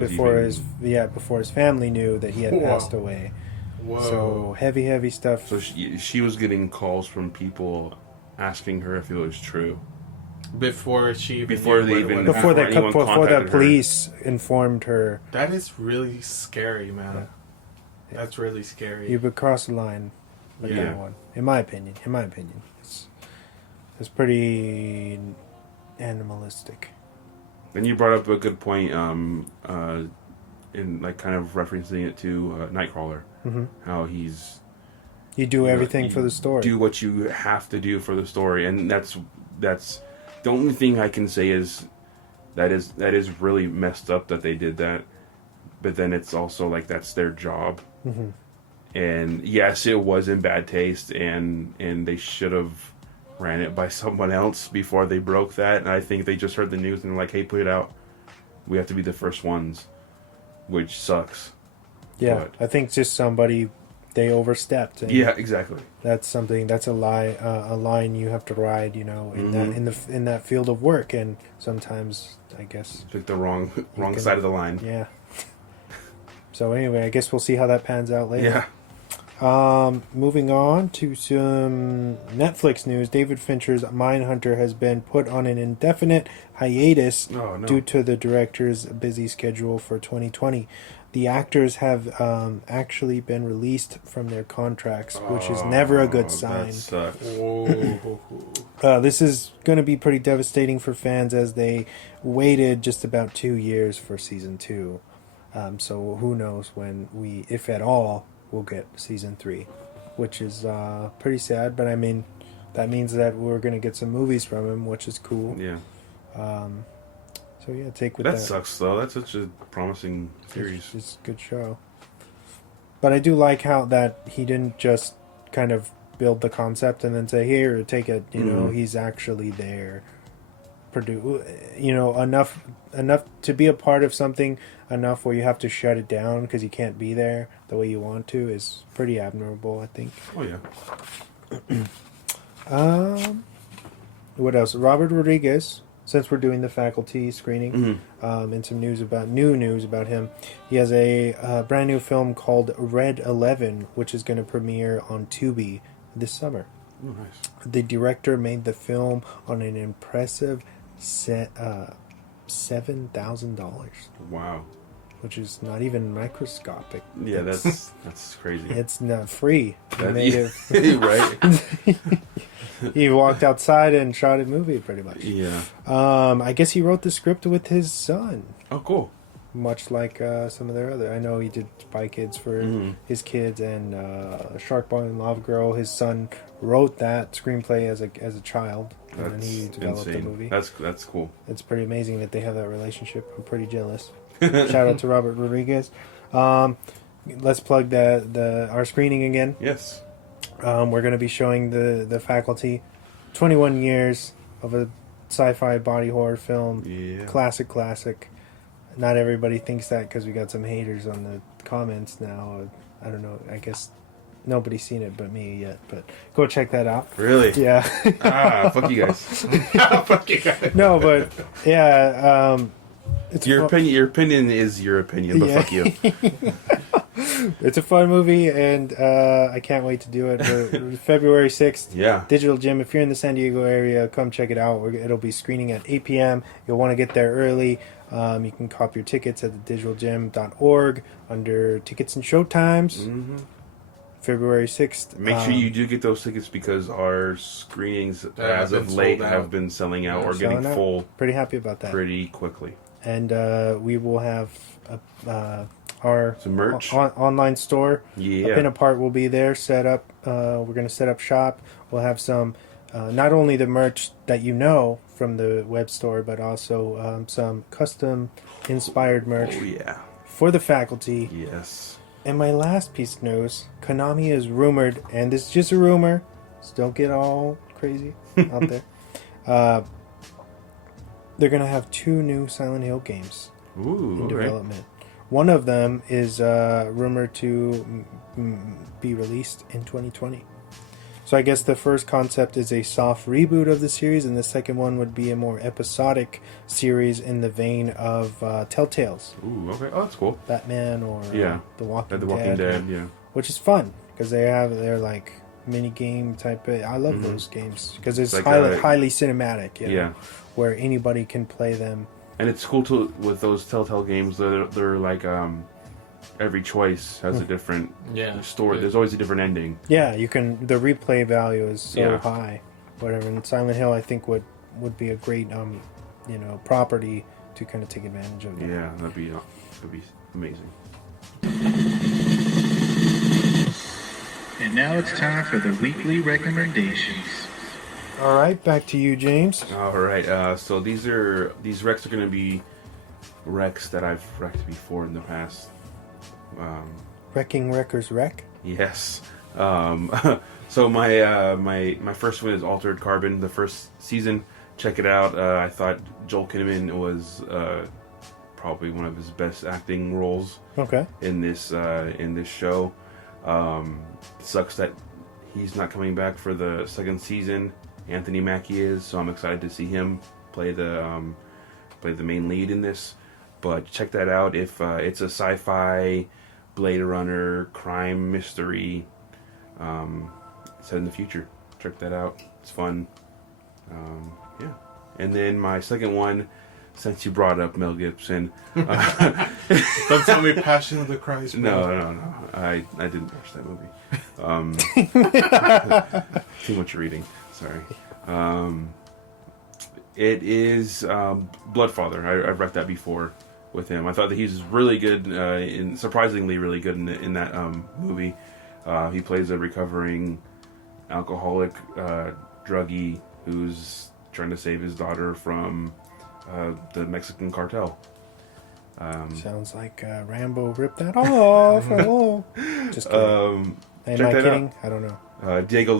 before his family knew that he had passed away. Whoa. So heavy stuff. So she was getting calls from people asking her if it was true Before she even before the police informed her. That is really scary, man. Yeah. That's really scary. You would cross the line with that one. In my opinion, it's pretty animalistic. And you brought up a good point, in like kind of referencing it to Nightcrawler, how you do everything for the story. Do what you have to do for the story, and that's the only thing I can say is that is really messed up that they did that. But then it's also like that's their job, and yes, it was in bad taste, and they should have ran it by someone else before they broke that. And I think they just heard the news and were like, hey, put it out. We have to be the first ones, which sucks. Yeah, but I think just somebody, they overstepped. And yeah, exactly. That's something. That's a line you have to ride. In that field of work, and sometimes I guess pick the wrong side of the line. Yeah. So anyway, I guess we'll see how that pans out later. Yeah. Moving on to some Netflix news. David Fincher's Mindhunter has been put on an indefinite hiatus due to the director's busy schedule for 2020. The actors have actually been released from their contracts, which is never a good sign. That sucks. This is going to be pretty devastating for fans as they waited just about 2 years for season 2. So who knows when if at all, we'll get season 3, which is pretty sad. But I mean, that means that we're going to get some movies from him, which is cool. Yeah. So yeah, take with that. That sucks though. That's such a promising series. It's a good show. But I do like how that he didn't just kind of build the concept and then say, here, take it. You know, he's actually there. Enough to be a part of something enough where you have to shut it down because you can't be there the way you want to is pretty admirable, I think. Oh yeah. What else? Robert Rodriguez, since we're doing the faculty screening, and some new news about him, he has a brand new film called Red 11, which is going to premiere on Tubi this summer. Oh, nice. The director made the film on an impressive $7,000. Wow. Which is not even microscopic. Yeah, that's crazy. It's not free. Right. He walked outside and shot a movie, pretty much. Yeah. I guess he wrote the script with his son. Oh, cool. Much like some of their other. I know he did Spy Kids for his kids and Shark Boy and Lava Girl. His son wrote that screenplay as a child, and then he developed the movie. That's cool. It's pretty amazing that they have that relationship. I'm pretty jealous. Shout out to Robert Rodriguez. Let's plug our screening again. Yes. We're going to be showing the faculty 21 years of a sci-fi body horror film. Yeah. Classic. Not everybody thinks that because we got some haters on the comments now. I don't know. I guess nobody's seen it but me yet. But go check that out. Really? Yeah. Fuck you guys. Fuck you guys. No, but yeah. It's your opinion. Your opinion is your opinion, but fuck you. It's a fun movie, and I can't wait to do it. February 6th. Yeah. Digital Gym. If you're in the San Diego area, come check it out. It'll be screening at 8 p.m. You'll want to get there early. You can cop your tickets at thedigitalgym.org under tickets and showtimes. February 6th. Make sure you do get those tickets because our screenings, as of late, have been selling out or getting full. Pretty happy about that. Pretty quickly. And we will have our some merch online store. Yeah. A Pin-Apart will be there set up. We're going to set up shop. We'll have some, not only the merch that you know from the web store, but also some custom inspired merch. Oh, yeah. For the faculty. Yes. And my last piece of news, Konami is rumored, and this is just a rumor, so don't get all crazy out there. They're going to have 2 new Silent Hill games in development. One of them is rumored to be released in 2020. So I guess the first concept is a soft reboot of the series, and the second one would be a more episodic series in the vein of Telltales. Ooh, okay. Oh, that's cool. Batman or Yeah. The Walking The Walking Dead, yeah. which is fun because they're like mini game type of, I love those games because it's like highly cinematic, Yeah. where anybody can play them. And it's cool to with those Telltale games. They're like every choice has a different story. There's always a different ending. Yeah, you can, the replay value is so Yeah. high. Whatever. And Silent Hill I think would be a great property to kind of take advantage of that. Yeah, that'd be amazing. And now it's time for the weekly recommendations. All right, back to you, James. All right. So these wrecks are going to be wrecks that I've wrecked before in the past. Wrecking Wreckers Wreck. Yes. So my first one is Altered Carbon, the first season. Check it out. I thought Joel Kinnaman was probably one of his best acting roles. Okay. In this show. It sucks that he's not coming back for the second season. Anthony Mackie is, so I'm excited to see him play the main lead in this. But check that out. If it's a sci-fi Blade Runner crime mystery set in the future, check that out. It's fun. Yeah. And then my second one, since you brought up Mel Gibson, Don't tell me Passion of the Christ. Bro. no. I didn't watch that movie. Too much reading. Sorry. It is Bloodfather. I've read that before with him. I thought that he's really good, surprisingly really good in that movie. He plays a recovering alcoholic druggie who's trying to save his daughter from the Mexican cartel. Sounds like Rambo ripped that off. Oh. Just kidding. Am I kidding? Out. I don't know. Diego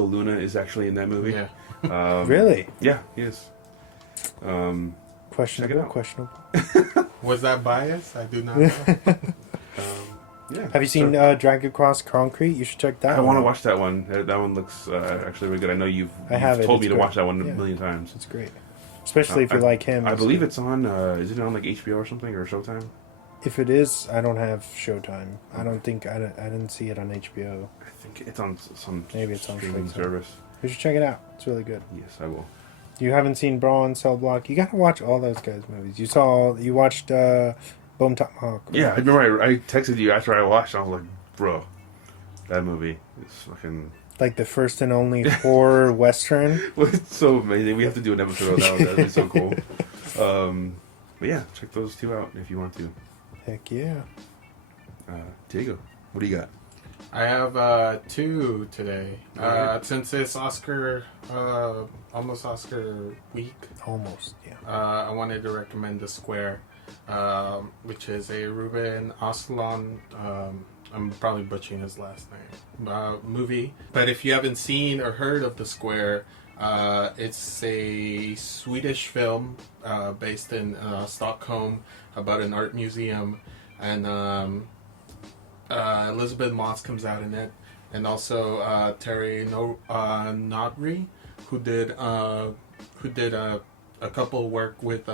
Luna is actually in that movie. Yeah. Really? Yeah, he is. Questionable. out. Questionable. Was that biased? I do not know. Yeah. Have you seen Drag Across Concrete? You should check that I one want to out. watch that one. That one looks actually really good. I know you've have it. told me It's to great. watch that one Yeah. a million times. It's great. Especially if you like him. I believe it's on. Is it on like HBO or something or Showtime? If it is, I don't have Showtime. I don't think I didn't see it on HBO. I think it's on some Maybe it's on streaming Showtime. service. You should check it out. It's really good. Yes, I will. You haven't seen Brawl and Cell Block? You gotta watch all those guys' movies. You watched Bone Tomahawk. Right? Yeah, I remember I texted you after I watched. I was like, bro, that movie is fucking. Like the first and only horror western. It's so amazing. We have to do an episode of that. That'd be so cool. But yeah, check those two out if you want to. Heck yeah. Diego, what do you got? I have two today. Alright. Since it's almost Oscar week, Almost, yeah. I wanted to recommend The Square, which is a Ruben Östlund, I'm probably butchering his last name, movie. But if you haven't seen or heard of The Square, it's a Swedish film based in Stockholm about an art museum, and Elizabeth Moss comes out in it, and also Terry Notary, who did a couple work with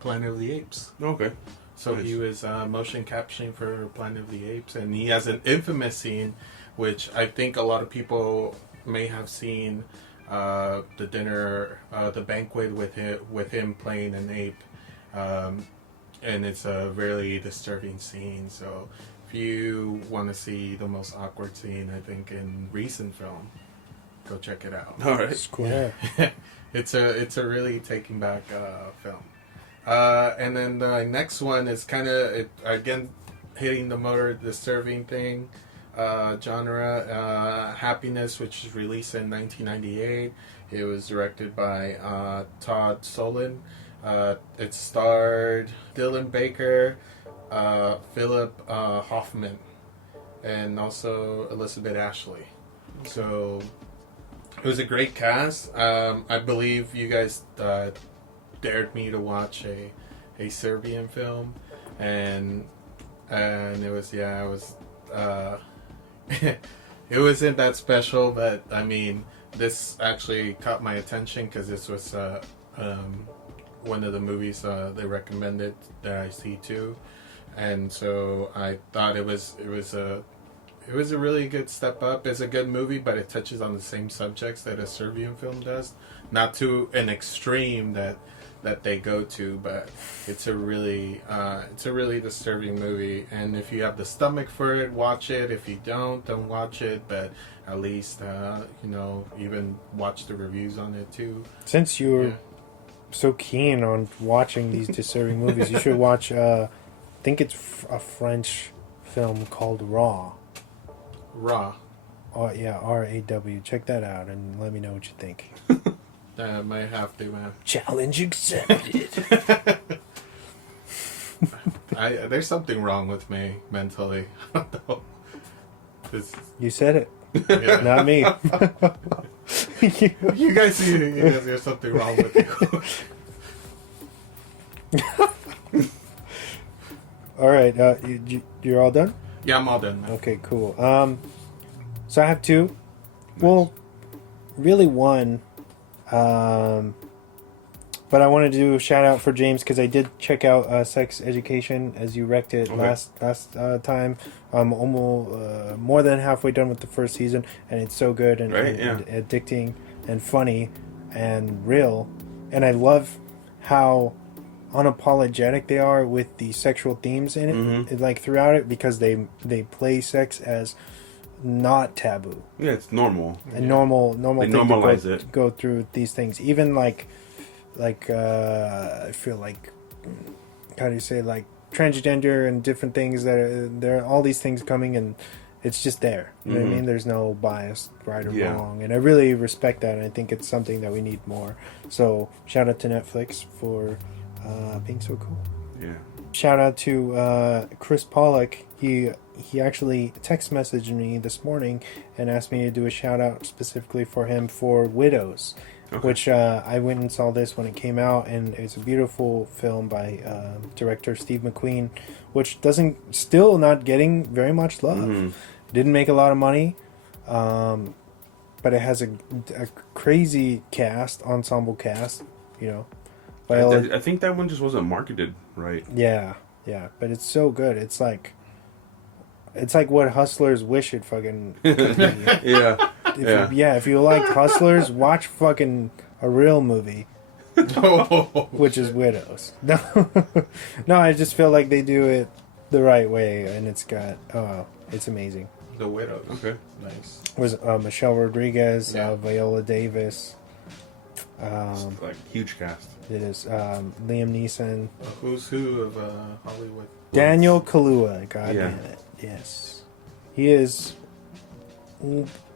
Planet of the Apes. Okay. So Nice. he was motion captioning for Planet of the Apes, and he has an infamous scene, which I think a lot of people may have seen, the dinner, the banquet with him playing an ape, and it's a really disturbing scene. So if you want to see the most awkward scene, I think in recent film, go check it out. All right. Square. It's a really taking back film. And then the next one is kind of, again, hitting the more disturbing thing, genre, Happiness, which was released in 1998. It was directed by Todd Solondz. It starred Dylan Baker, Philip Hoffman, and also Elizabeth Ashley. So it was a great cast. I believe you guys dared me to watch a Serbian film, and it was It wasn't that special, but I mean, this actually caught my attention because this was one of the movies they recommended that I see too, and so I thought it was a really good step up. It's a good movie, but it touches on the same subjects that a Serbian film does, not to an extreme that they go to, but it's a really disturbing movie. And if you have the stomach for it, watch it. If you don't watch it. But at least even watch the reviews on it too. Since you're so keen on watching these disturbing movies, you should watch. I think it's a French film called Raw. Raw. Oh yeah, RAW. Check that out and let me know what you think. I might have to, man. Challenge accepted. There's something wrong with me mentally. You said it. Yeah. Not me. You guys see, there's something wrong with you. All right, you're all done? Yeah, I'm all done, man. Okay, cool. So I have two. Well, really one. But I wanted to do a shout out for James because I did check out Sex Education as you wrecked it last time. Almost more than halfway done with the first season, and it's so good and addicting and funny and real. And I love how unapologetic they are with the sexual themes in it, like throughout it, because they play sex as not taboo. Yeah, it's normal. A normal They thing normalize to go through these things. Even like I feel like, how do you say, like transgender and different things that there are all these things coming, and it's just there. You know what I mean? There's no bias, right or wrong, and I really respect that. And I think it's something that we need more. So shout out to Netflix for being so cool. Yeah. Shout out to Chris Pollock. He actually text messaged me this morning and asked me to do a shout out specifically for him for Widows, which I went and saw this when it came out, and it's a beautiful film by director Steve McQueen, which still not getting very much love. Didn't make a lot of money, but it has a crazy ensemble cast, you know. I think that one just wasn't marketed right. Yeah, but it's so good. It's like what Hustlers wish it fucking could be. If you liked Hustlers, watch fucking a real movie, which is Widows. No, I just feel like they do it the right way, and it's amazing. The Widows. Okay. Nice. Was Michelle Rodriguez, Viola Davis. Like huge cast. It is Liam Neeson. Who's who of Hollywood? Daniel Kaluuya. God damn it. Yes. He is.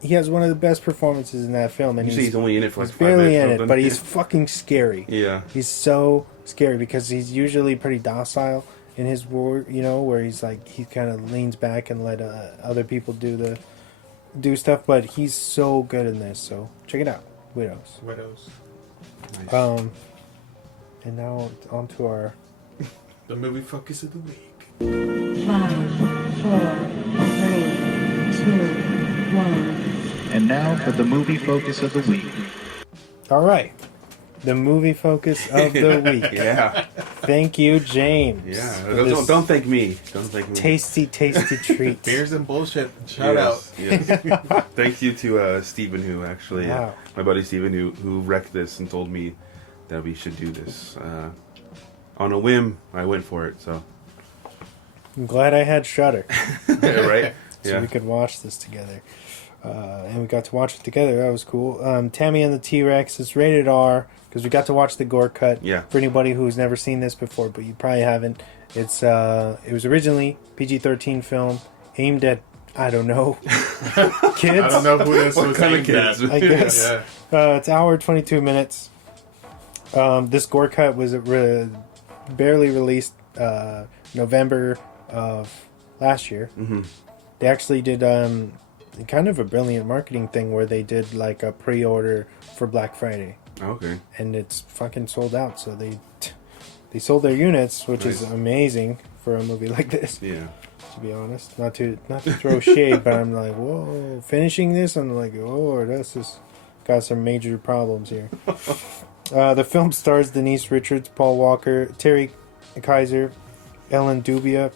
He has one of the best performances in that film, and he's only in it for like 5 barely minutes. in it, but he's fucking scary. Yeah. He's so scary because he's usually pretty docile in his work, where he's like he kind of leans back and let other people do stuff, but he's so good in this. So check it out, Widows. Nice. And now on to our the movie focus of the week. 5, 4, 3, 2, 1. And now for the movie focus of the week. All right. The movie focus of the week. Yeah. Thank you, James. Yeah. Don't thank me. Don't thank me. Tasty treat. Beers and bullshit. Shout out. Yes. Thank you to Stephen, who actually, my buddy Stephen, who wrecked this and told me that we should do this. On a whim, I went for it. So I'm glad I had Shudder. Right? So we could watch this together. And we got to watch it together. That was cool. Tammy and the T-Rex is rated R because we got to watch the gore cut. Yeah. For anybody who's never seen this before, but you probably haven't. It was originally PG-13 film aimed at, I don't know, kids. I don't know who this What was kind of aimed kids? at. I guess. It's an hour 22 minutes. This gore cut was barely released November of last year. Mm-hmm. They actually did kind of a brilliant marketing thing where they did like a pre-order for Black Friday. Okay. And it's fucking sold out. So they sold their units, which is amazing for a movie like this. Yeah. to be honest. Not to throw shade, but I'm like, whoa. Finishing this, I'm like, oh, that's just got some major problems here. The film stars Denise Richards, Paul Walker, Terry Kaiser, Ellen Dubia,